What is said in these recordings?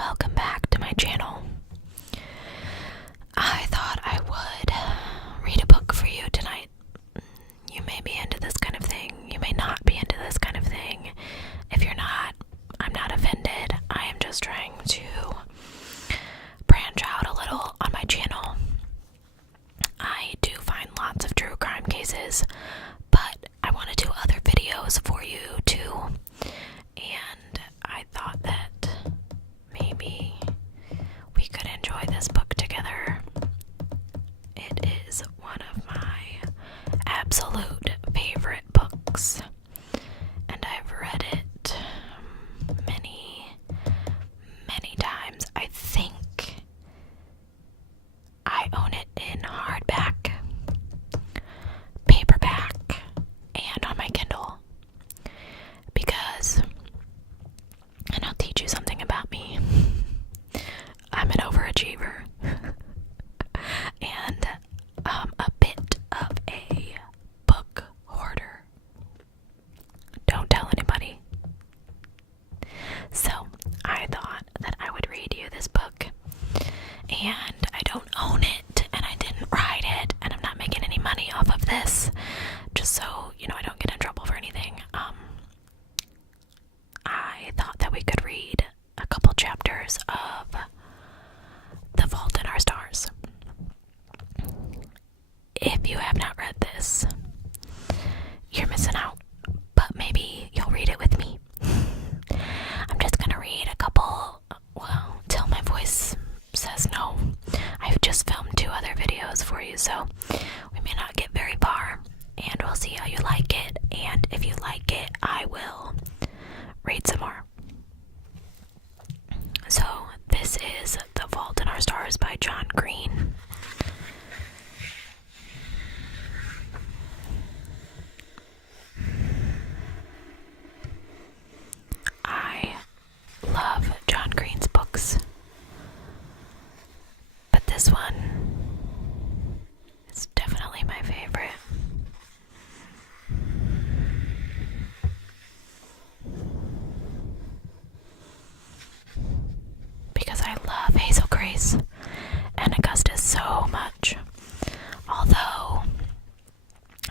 welcome back to my channel. I thought I would read a book for you tonight. You may be into this kind of thing, you may not be into this kind of thing. If you're not, I'm not offended. I am just trying to branch out a little on my channel. I do find lots of true crime cases, but I want to do other videos for you too. And I thought that maybe we could enjoy this book together. It is one of my absolute favorite books, and I've read it many, many times. I think I own it in hardback, paperback, and on my Kindle, because, and I'll teach you something about me, I'm an overachiever, and a bit of a book hoarder. Don't tell anybody. So, I thought that I would read you this book, and I don't own it, and I didn't write it, and I'm not making any money off of this, just so, I don't get in trouble for anything. I thought that we could read a couple chapters of The Fault in Our Stars. If you have not read this, you're missing out, but maybe you'll read it with me. I'm just gonna read a couple, till my voice says no. I've just filmed 2 other videos for you, so we may not get very far, and we'll see how you like it, and if you like it, I will read some more. So, this is The Fault in Our Stars by John Green. I love John Green's books, but this one is definitely my favorite. Because I love Hazel Grace and Augustus so much. Although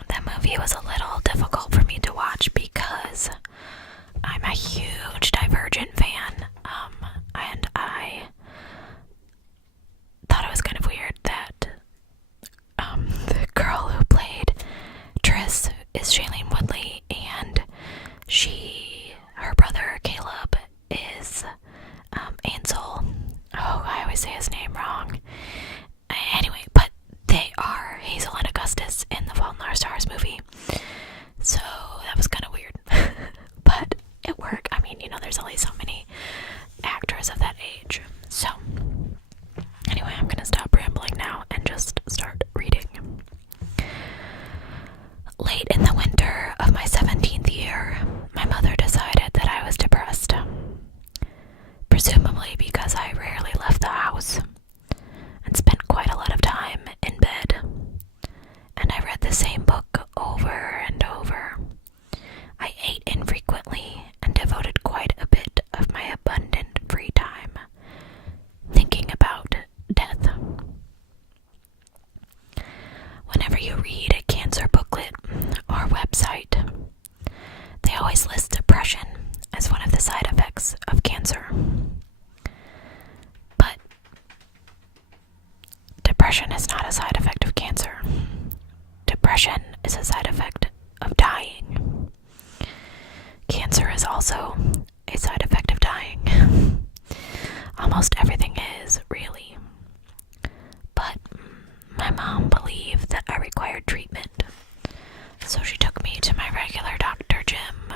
that movie was a little difficult for me to watch because I'm a huge Divergent fan, and I thought it was kind of weird that the girl who played Triss is Shailene Woodley, and her brother Caleb is Ansel. Oh, I always say his name wrong. Anyway, but they are Hazel and Augustus in the Fault in Our Stars movie. So that was kind of weird. But it worked. I mean, there's only so many actors of that age. So, anyway, I'm gonna stop rambling now and just start reading. Late in the winter of my 17th year, my mother decided that I was depressed. Presumably because I rarely left the house and spent quite a lot of time in bed. And I read the same book over and over. I ate infrequently and devoted quite a bit of my abundant free time thinking about death. Whenever you read a cancer booklet or website, they always list depression as one of the side effects of cancer. But depression is not a side effect of cancer. Depression is a side effect of dying. Cancer is also a side effect of dying. Almost everything is, really. But my mom believed that I required treatment, so she took me to my regular Dr. Jim,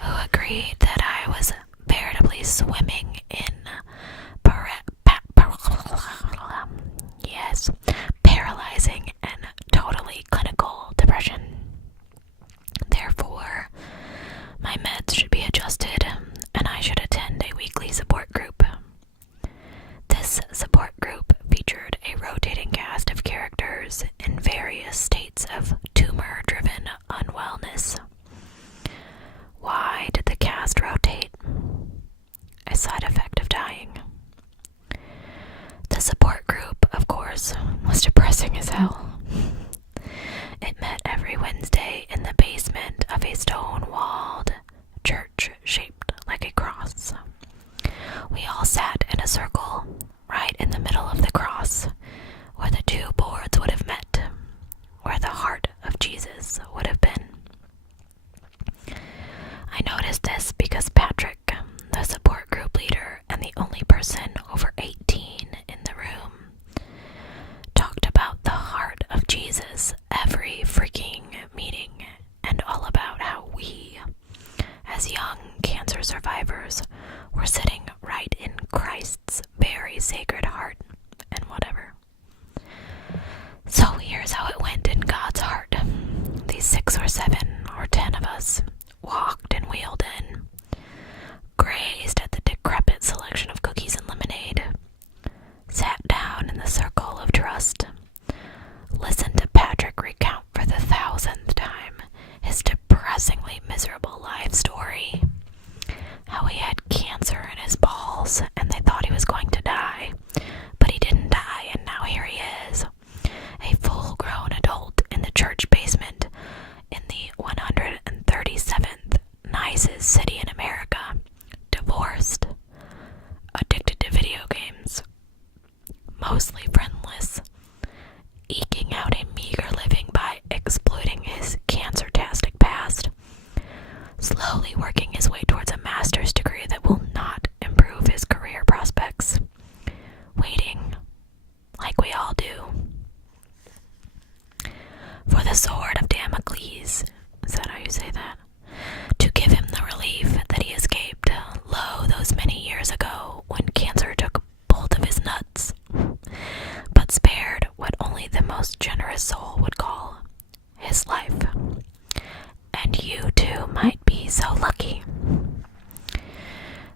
who agreed that I was veritably swimming in paralyzing and totally clinical depression. Therefore, my meds should be adjusted and I should attend a weekly support group. This support group featured a rotating cast of characters in various states of tumor-driven unwellness. Why did the cast rotate? A side effect of dying. cancers were sitting right in Christ's very sacred heart, and whatever. So here's how it went in God's heart. These 6 or 7 or 10 of us walked and wheeled in, grazed at the decrepit selection of cookies and lemonade, sat down in the circle of trust, listened to Patrick recount for the 1000th time his depressingly miserable life story. How he had cancer in his balls and they thought he was going to die, but he didn't die, and now here he is, a full-grown adult in the church basement in the 137th nicest city in America, divorced, addicted to video games, mostly friendless, eking out a meager living by exploiting his cancer-tastic past, slowly working his way towards a master's degree that will not improve his career prospects, waiting, like we all do, for the sword of Damocles, is that how you say that? To give him the relief that he escaped, lo, those many years ago when cancer took bolt of his nuts, but spared what only the most generous soul would call his life. And you too might be so lucky.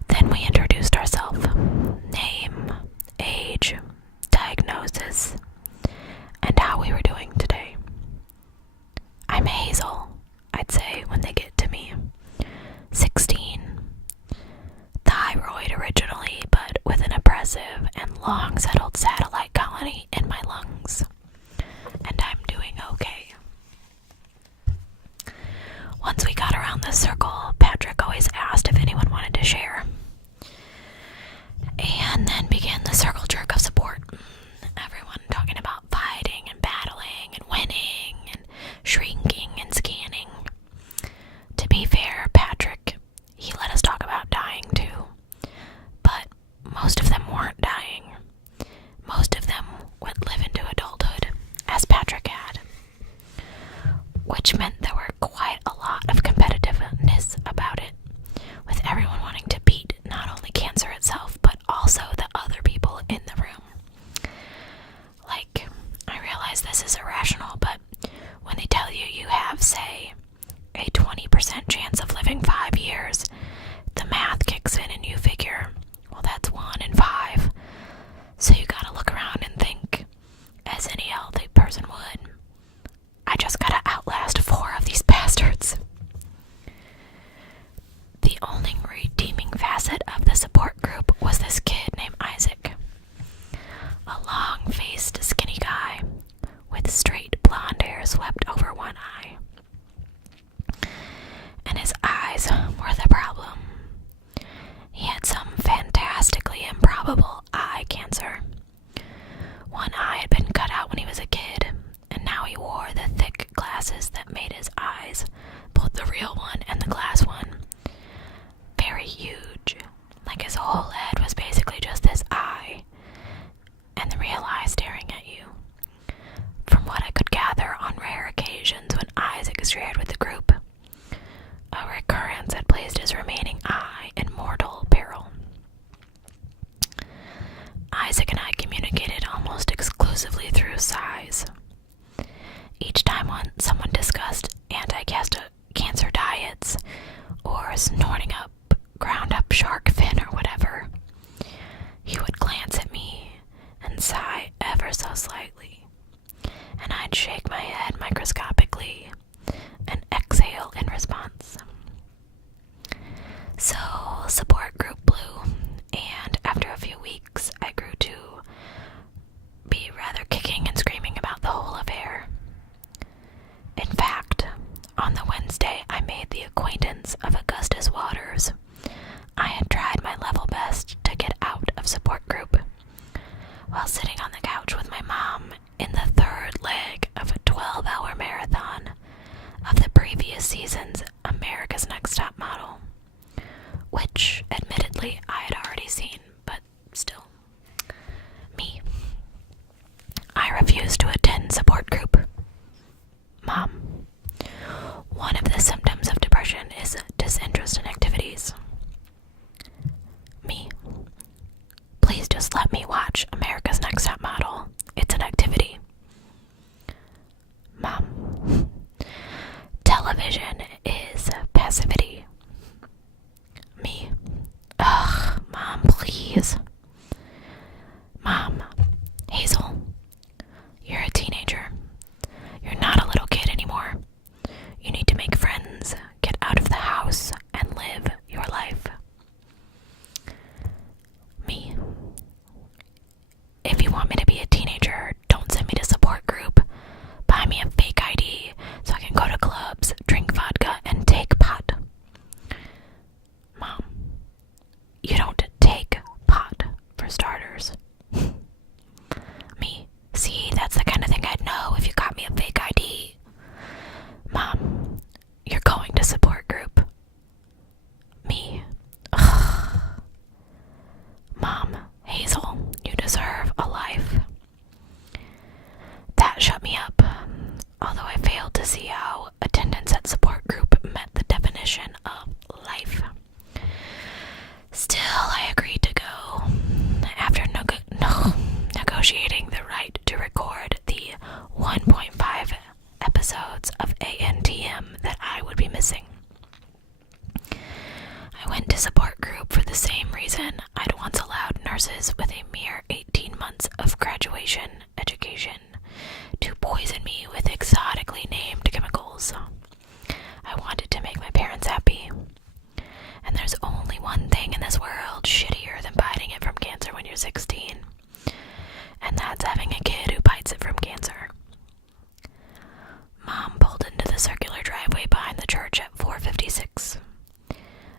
Then we introduced ourselves, name, age, diagnosis, and how we were doing today. I'm Hazel, I'd say when they get to me. 16. Thyroid originally, but with an oppressive and long-settled satellite colony in my lungs. And I'm doing okay. Once we got around the circle, Patrick always asked if anyone wanted to share. And then began the circle jerk of support. Everyone talking about fighting and battling and winning and shrinking and scanning. To be fair, Patrick, he let us talk about dying too. But most of them weren't dying. Most of them would live into adulthood, as Patrick had. Which meant there were quite a lot of competitiveness about it, with everyone wanting to beat not only cancer itself, but also the other people in the room. Like, I realize this is irrational, but when they tell you you have, say, a 20% chance of living 5 years, the math kicks in and you figure, well, that's 1 in 5. So you gotta look around and think, as any healthy person would, I just gotta outlast 4 of these bastards. The only redeeming facet of the support group was this kid named Isaac. A long-faced, skinny guy with straight blonde hair swept over one eye. And his eyes were the problem. He had some fantastically improbable eye cancer. One eye had been cut out when he was a kid, and now he wore the thick glasses that made his eyes, both the real one and the glass one, very huge. Like his whole head was basically just this eye, and the real eye staring at you. From what I could gather on rare occasions when Isaac shared with the group, a recurrence had placed his remaining eye in mortal peril. Isaac and I communicated almost exclusively through sighs. Each time someone discussed anti-cancer diets or snorting up ground-up shark fin or whatever, he would glance at me and sigh ever so slightly, and I'd shake my head microscopically and exhale in response. So, support group blew, and after a few weeks, I grew to be rather kicking and screaming about the whole affair. In fact, on the Wednesday, I made the acquaintance of Augustus Waters. I had tried my level best to get out of support group. While sitting on the couch with my mom please. Mom, Hazel, you're a teenager. You're not a little kid anymore. You need to make friends, get out of the house, and live your life. Me. If you want me to be a teenager, don't send me to support group. Buy me a fake ID so I can go to clubs, drink vodka, and take pot. Mom, you don't take pot, for starters. Me. See, that's the kind of thing I'd know if you got me a fake ID. Mom, you're going to support group. Me. Ugh. Mom, Hazel, you deserve a life. That shut me up, although I failed to see how attendance at support group met the definition of life. Still, I agreed to go. After negotiating the right to record the 1.5 episodes of ANTM that I would be missing. I went to support group for the same reason I'd once allowed nurses with a mere 18 months of graduation education to poison me with exotically named chemicals. I wanted to make my parents happy. And there's only one thing in this world shittier than biting it from cancer when you're 16. And that's having a kid who bites it from cancer. Mom pulled into the circular driveway behind the church at 4:56.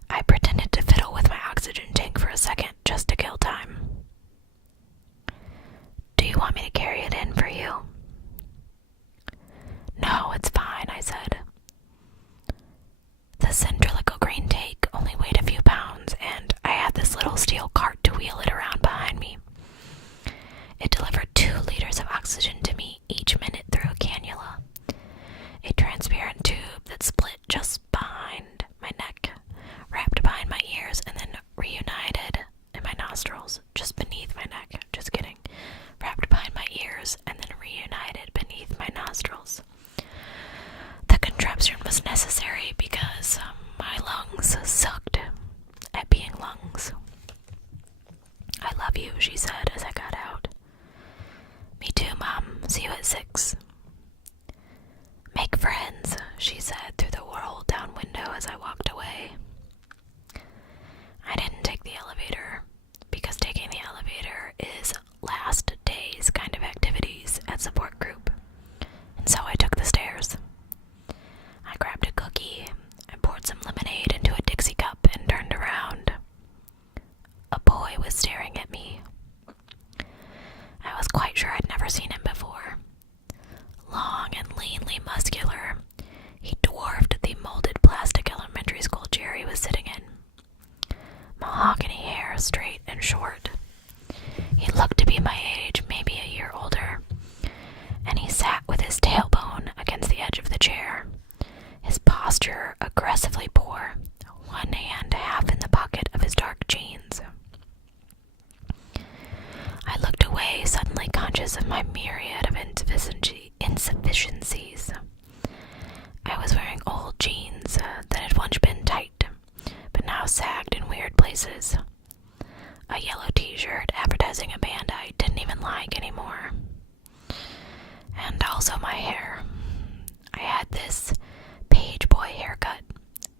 I pretended to fiddle with my oxygen tank for a second just to kill time. Do you want me to carry it in for you? No, it's fine, I said. The Centralico green take only weighed a few pounds, and I had this little steel cart to wheel it around behind me. It delivered 2 liters of oxygen to me each minute through a cannula. A transparent tube that split just behind my neck, wrapped behind my ears, and then reunited in my nostrils, just beneath my neck. Just kidding. Wrapped behind my ears and then reunited beneath my nostrils. The contraption was necessary because my lungs sucked at being lungs. I love you, she said as I got out. Me too, Mom. See you at 6. Make friends, she said through the roll-down window as I walked away. I didn't take the elevator, because taking the elevator is last days kind of activities at support group, and so I took the stairs. I grabbed a cookie, I poured some lemonade into a Dixie cup and turned around. A boy was staring at me. I was quite sure I'd never seen him before. Long and leanly muscular, he dwarfed the molded plastic elementary school Jerry was sitting in. Mahogany hair, straight and short. He looked to be my age, maybe a year older, and he sat with his tailbone against the edge of the chair, his posture aggressively poor, one hand half in the pocket of his dark jeans. I looked away, suddenly conscious of my myriad of insufficiencies. I was wearing old jeans that had once been tight, but now sagged in weird places. A yellow t-shirt advertising a band I didn't even like anymore. And also my hair. I had this page boy haircut,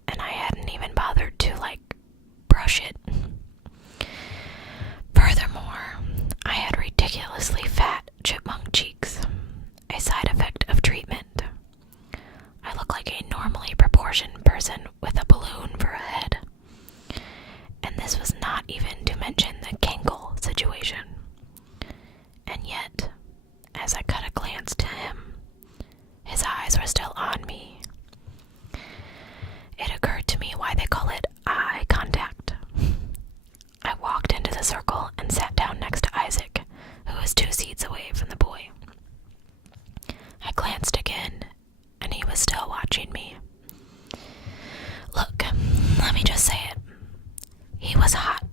and I hadn't even bothered to, brush it. Furthermore, I had ridiculously fat chipmunk cheeks, a side effect of treatment. I look like a normally proportioned person with a balloon for a head. And this was not even to mention the Kangol situation. And yet, as I cut a glance to him, his eyes were still on me. It occurred to me why they call it eye contact. I walked into the circle and sat down next to Isaac, who was 2 seats away from the boy. I glanced again, and he was still watching me. Look, let me just say it. He was hot.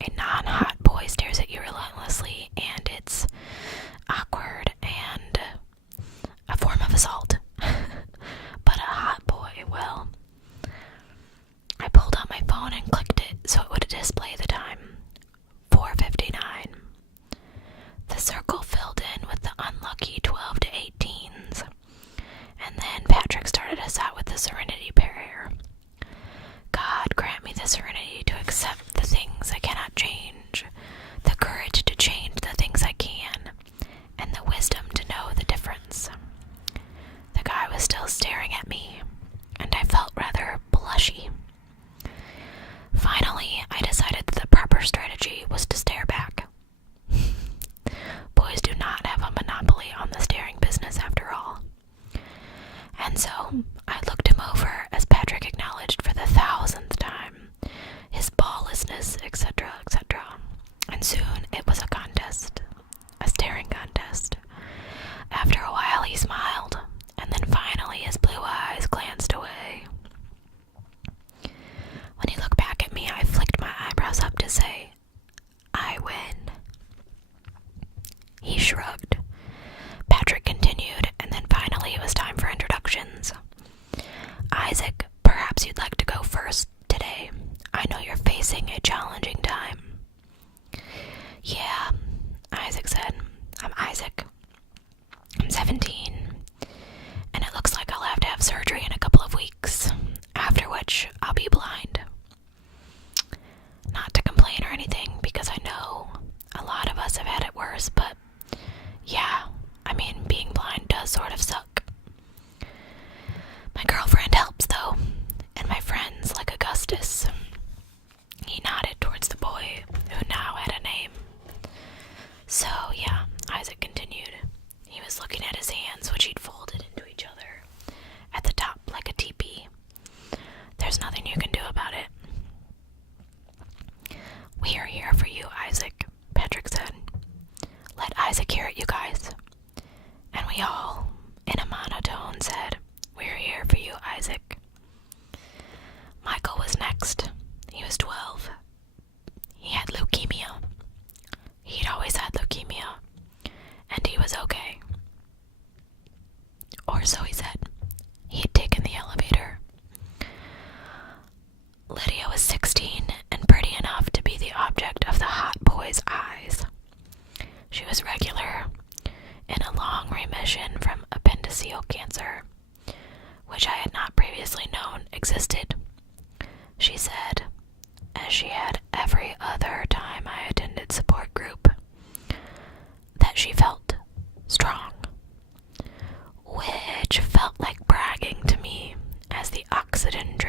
A non-hot boy stares at you relentlessly, and it's awkward and a form of assault. But a hot boy, well, I pulled out my phone and clicked it so it would display the time.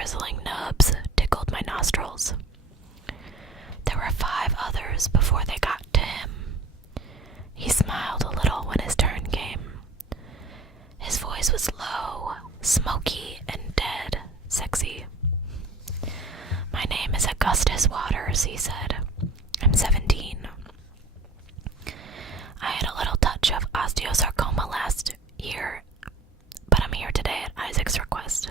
sizzling nubs tickled my nostrils. There were 5 others before they got to him. He smiled a little when his turn came. His voice was low, smoky, and dead sexy. "My name is Augustus Waters," he said. "I'm 17. I had a little touch of osteosarcoma last year, but I'm here today at Isaac's request."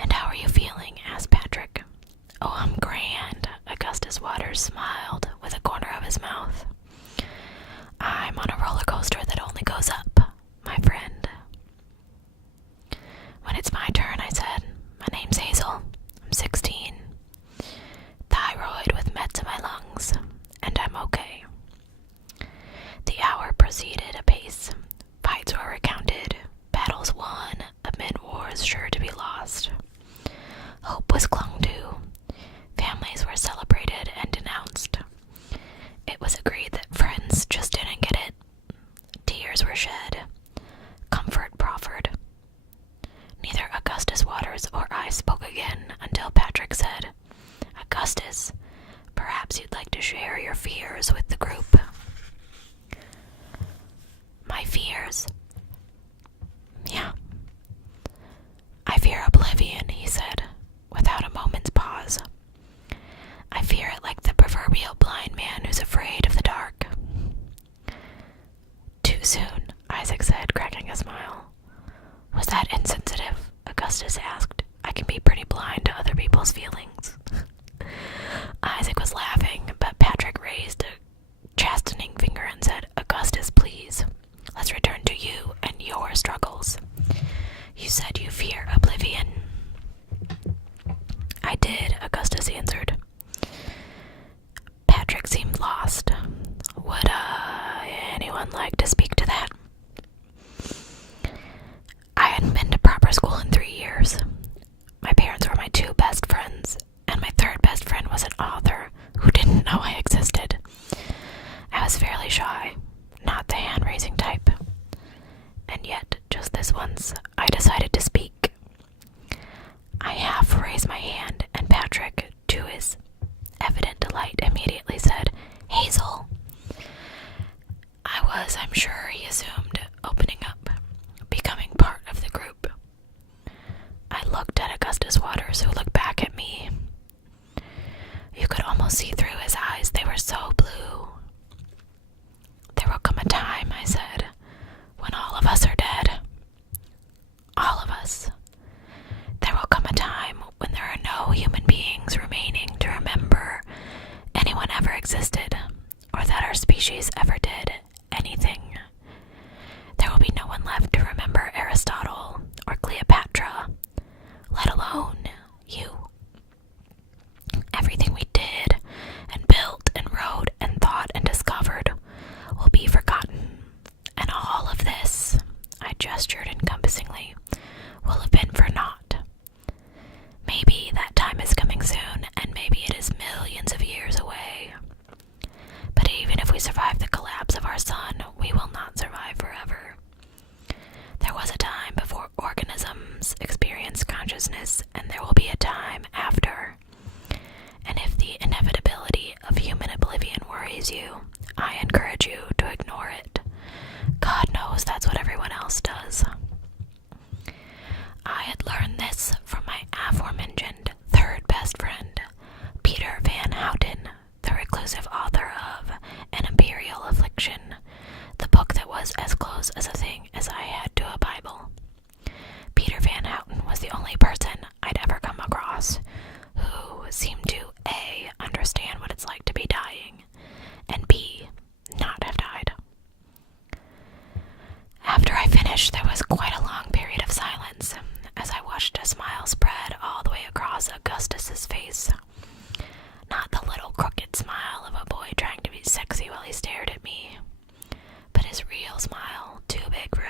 "And how are you feeling?" asked Patrick. "Oh, I'm grand," Augustus Waters smiled with a corner of his mouth. "I'm on a roller coaster that only goes up, my friend." "When it's my turn," I said. "My name's Hazel. I'm 16. Thyroid with meds in my lungs, and I'm okay." The hour proceeded apace. Fights were recounted, battles won amid wars sure to be lost. Hope was clung to. Families were celebrated and denounced. It was agreed that friends just didn't get it. Tears were shed. Comfort proffered. Neither Augustus Waters or I spoke again until Patrick said, "Augustus, perhaps you'd like to share your fears with the group." "My fears?" "Yeah. I fear oblivion," he said, without a moment's pause. "I fear it like the proverbial blind man who's afraid of the dark." "Too soon," Isaac said, cracking a smile. "Was that insensitive?" Augustus asked. "I can be pretty blind to other people's feelings." Isaac was laughing, but Patrick raised a chastening finger and said, "Augustus, please, let's return to you and your struggles. You said you fear oblivion." "I did," Augustus answered. Patrick seemed lost. "Would anyone like to speak to that?" "I hadn't been to proper school in 3 years. My parents were my 2 best friends, and my 3rd best friend was an author who didn't know I existed. I was fairly shy, not the hand-raising type. And yet, just this once, I decided to speak. I half raised my hand, and Patrick, to his evident delight, immediately said, "Hazel." I was, I'm sure, he assumed, opening up, becoming part of the group. I looked at Augustus Waters, who looked back at me. You could almost see through his eyes, they were so blue. "There will come a time," I said, "when all of us are dead. All of us. There will come a time when there are no human beings remaining to remember anyone ever existed, or that our species ever did anything. There will be no one left to remember Aristotle or Cleopatra, let alone you. Everything we did and built and wrote and thought and discovered will be forgotten, and all of this," I gestured encompassingly, "will have been for naught. Maybe that time is coming soon, and maybe it is millions of years away. But even if we survive the collapse of our sun, we will not survive forever. There was a time before organisms experienced consciousness, and there will be a time after. And if the inevitability of human oblivion worries you, I encourage you to ignore it. God knows that's what everyone else does." I had learned this from my aforementioned 3rd best friend, Peter Van Houten, the reclusive author of An Imperial Affliction, the book that was as close as a thing as I had to a Bible. Peter Van Houten was the only person I'd ever come across who seemed to A, understand what it's like to be dying, and B, not have died. After I finished, there was quite a long period of silence, as I watched a smile spread all the way across Augustus's face. Not the little crooked smile of a boy trying to be sexy while he stared at me, but his real smile, too big for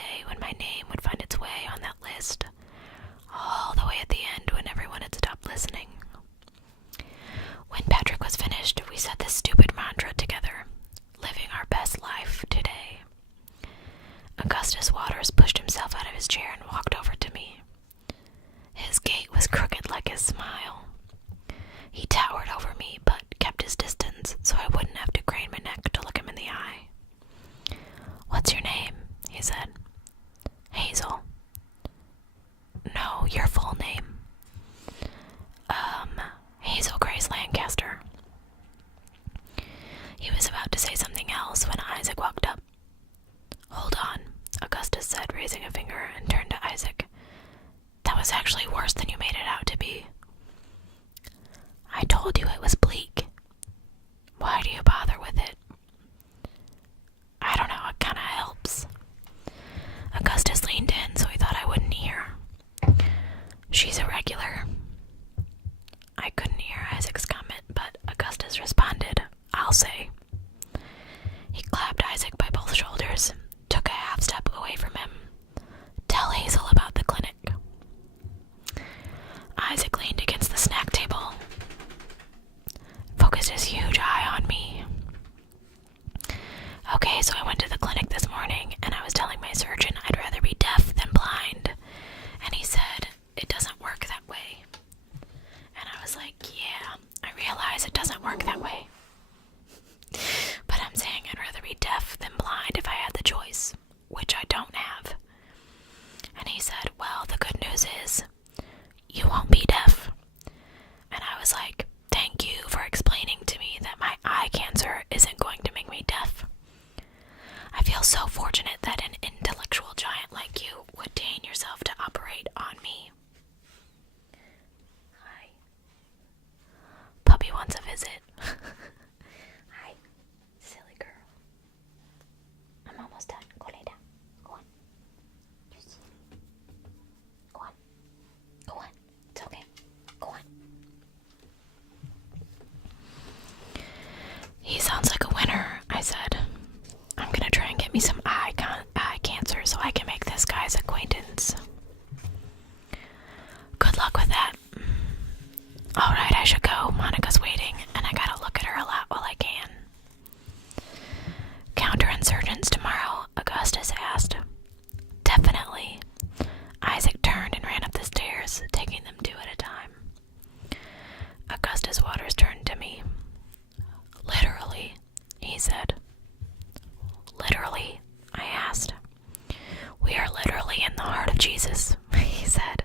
day when my name would find its way on that list, all the way at the end when everyone had stopped listening. When Patrick was finished, we said this stupid mantra together, living our best life today. Augustus Waters pushed himself out of his chair and walked over to me. His gait was crooked like his smile. He towered over me, but kept his distance so I wouldn't have to crane my neck to look him in the eye. "What's your name?" he said. "Hazel." "No, your full name." Hazel Grace Lancaster." He was about to say something else when Isaac walked up. "Hold on," Augustus said, raising a finger, and turned to Isaac. "That was actually worse than you made it out to be." "I told you it was bleak. Why do you bother with it?" "I don't know, it kinda helps." Augustus leaned in so he thought I wouldn't hear. "She's a regular." I couldn't hear Isaac's comment, but Augustus responded, "I'll say." He clapped Isaac by both shoulders, took a half step away from him. "Tell Hazel about the clinic." Isaac leaned against the snack table, focused his huge eye on me. "Okay, so I went to the clinic this morning, and I was telling my surgeon I'd rather be deaf than blind. And he said, it doesn't work that way." And I was like, "Yeah, I realize it doesn't work that way. But I'm saying I'd rather be deaf than blind if I had the choice, which I don't have." And he said, "Well, the good news is, you won't be deaf." And I was like, "Thank you for explaining to me that my eye cancer isn't going to make me deaf. I feel so fortunate that an intellectual giant like you would deign yourself to operate on me." Hi. Puppy wants a visit. Hi, silly girl. I'm almost done. Go lay down. Go on. Go on. Go on. It's okay. Go on. "He sounds like a winner," I said. "I'm gonna try and get me some eye cancer so I can make this guy's acquaintance." "Good luck with that." "Alright, I should go. Monica's waiting, and I gotta look at her a lot while I can." "Counterinsurgents tomorrow?" Augustus asked. "Definitely." Isaac turned and ran up the stairs, taking them two at a time. Augustus Waters turned to me. "Literally," he said. "Literally?" I asked. "We are literally in the heart of Jesus," he said.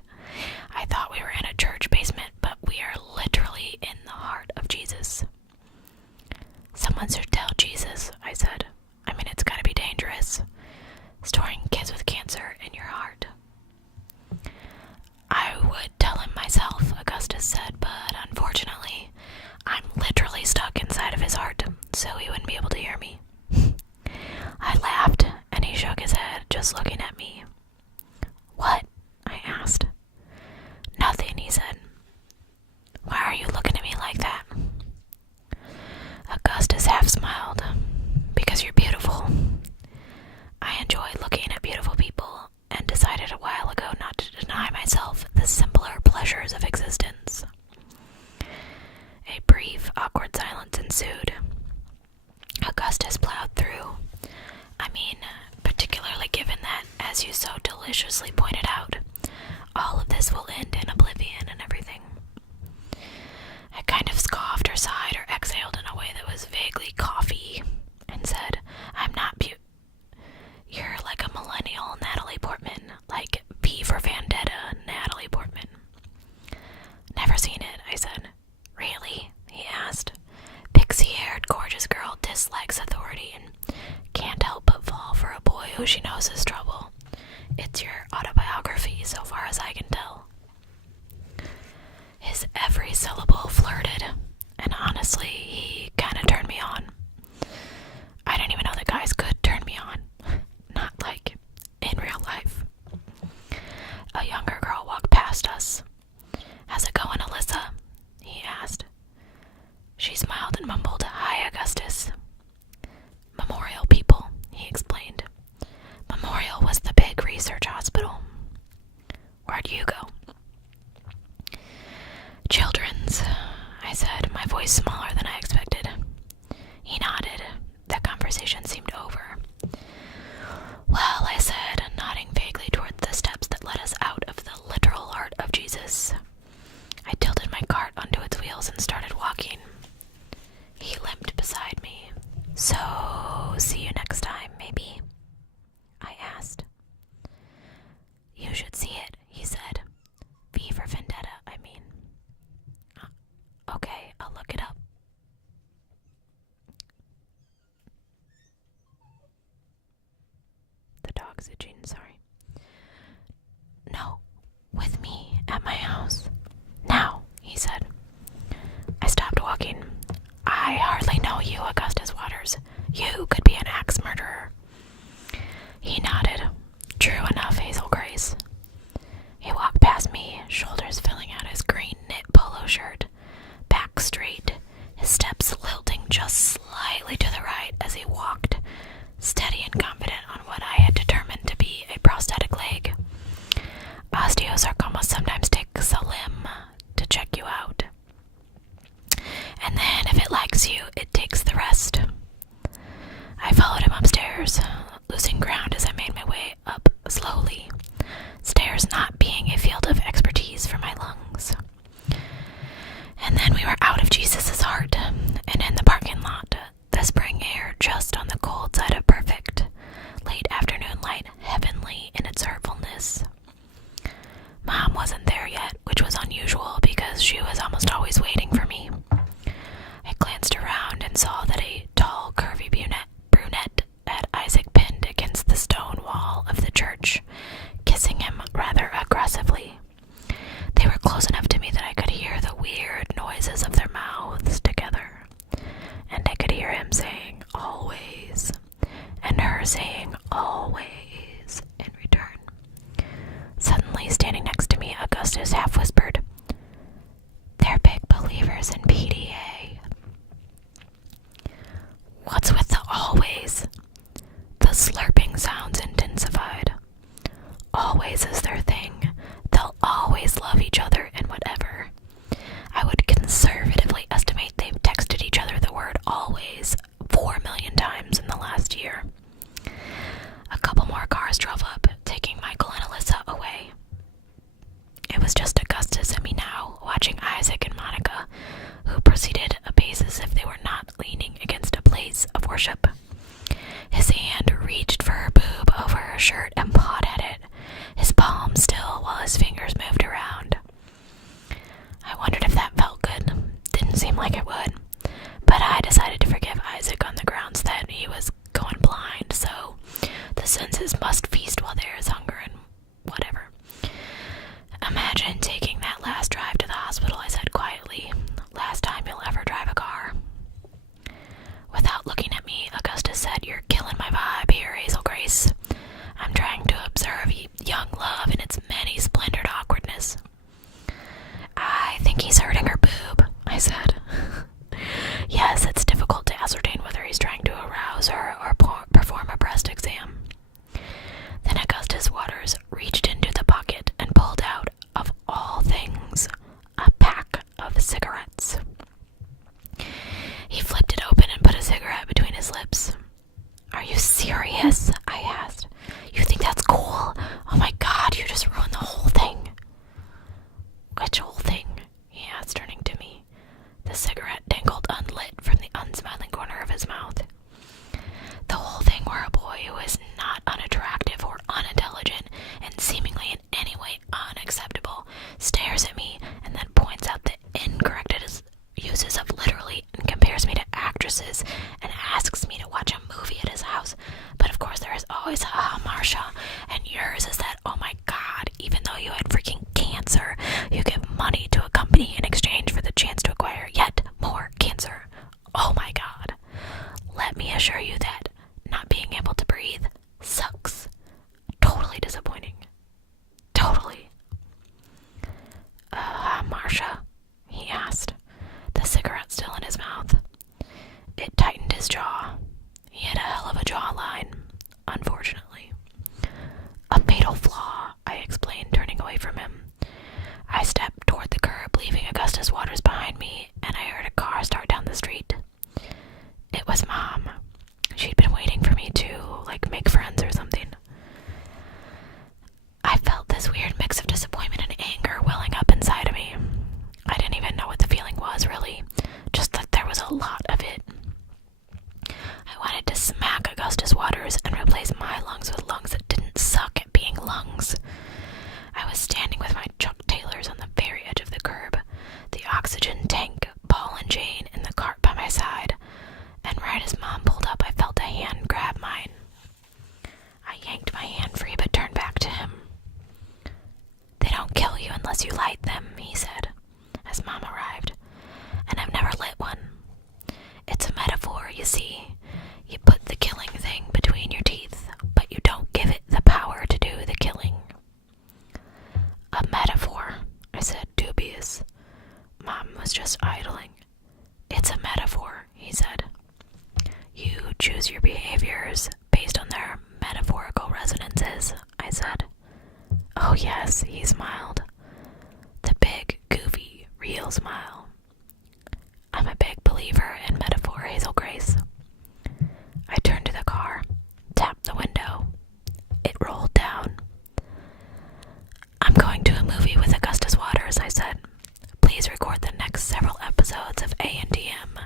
"I thought we were in a church basement, but we are literally in the heart of Jesus." "Someone should tell Jesus," I said. "I mean, it's gotta be dangerous, storing kids with cancer in your heart." "I would tell him myself," Augustus said, "but unfortunately, I'm literally stuck inside of his heart, so he wouldn't be able to hear me." I laughed, and he shook his head, just looking at me. "What?" I asked. "Nothing," he said. "Why are you looking at me like that?" Augustus half smiled. "Because you're beautiful." I enjoy looking at beautiful people, and decided a while ago not to deny myself the simpler pleasures of existence. A brief, awkward silence ensued. Augustus plowed through. I mean, particularly given that, as you so deliciously pointed out, all of this will end in oblivion and everything. I kind of scoffed or sighed or exhaled in a way that was vaguely coughy, and said, "I'm not You're like a millennial Natalie Portman, like V for Vendetta Natalie Portman." "Never seen it," I said. "Really?" he asked. "Pixie-haired, gorgeous girl dislikes authority and can't help but fall for a boy who she knows is trouble. It's your autobiography, so far as I can tell." His every syllable flirted, and honestly, he kind of turned me on. I didn't even know that guys could turn me on. Not like in real life. A younger girl walked past us. "How's it going, Alyssa?" he asked. She smiled and mumbled, "Hi, Augustus." "Memorial people," he explained. Memorial was the big feast while there is hunger and whatever. Imagine taking that last drive to the hospital, I said quietly. Last time you'll ever drive a car. Without looking at me, Augustus said, "You're killing my vibe here, Hazel Grace. I'm trying to observe young love in its many splendored awkwardness." "I think he's hurting her boob," I said. "Yes, it's difficult to ascertain whether he's trying to arouse her or perform a breast exam." Then Augustus Waters reached into the pocket and pulled out, of all things, a pack of cigarettes. He flipped it open and put a cigarette between his lips. "Are you serious?" I asked. "You think that's cool? Oh my god, you just ruined the whole thing." "Which whole thing?" he asked, turning to me. The cigarette dangled unlit from the unsmiling corner of his mouth. "The whole thing where a boy who is not unattractive or unintelligent and seemingly in any way unacceptable stares at me and then points out the incorrect uses of literally and compares me to actresses and asks me to watch a movie at his house. But of course there is always Marcia, and yours is that, oh my god, even though you had freaking cancer, you give money to a company in exchange for the chance to acquire yet more cancer. Oh my god. Let me assure you that not being able to breathe sucks. Totally disappointing. Totally." Marcia?" he asked, the cigarette still in his mouth. It tightened his jaw. He had a hell of a jawline, unfortunately. "A fatal flaw," I explained, turning away from him. I stepped toward the curb, leaving Augustus Waters behind me, and I heard a car start down the street. It was Mom. She'd been waiting for me to, make friends or something. I felt this weird mix of disappointment and anger welling up inside of me. I didn't even know what the feeling was, really, just that there was a lot of it. I wanted to smack Augustus Waters and replace my lungs with lungs that didn't suck at being lungs. I was standing with my Chuck Taylors on the very edge of the curb, the oxygen tank, Paul and Jane in the cart by my side, and right as Mom pulled up, I felt a hand grab mine. I yanked my hand free but turned back to him. "They don't kill you unless you light them," he said, as Mom arrived, "and I've never lit one. It's a metaphor, you see. You put the killing thing between your teeth, but you don't give it the power to do the killing." "A metaphor," I said, dubious. Mom was just idling. "It's a metaphor," he said. "You choose your behaviors based on their metaphorical resonances," I said. "Oh yes," he smiled. The big, goofy, real smile. "I'm a big believer in metaphor, Hazel Grace." I turned to the car, tapped the window. It rolled down. "I'm going to a movie with Augustus Waters," I said. "Please record the next several episodes of A&DM."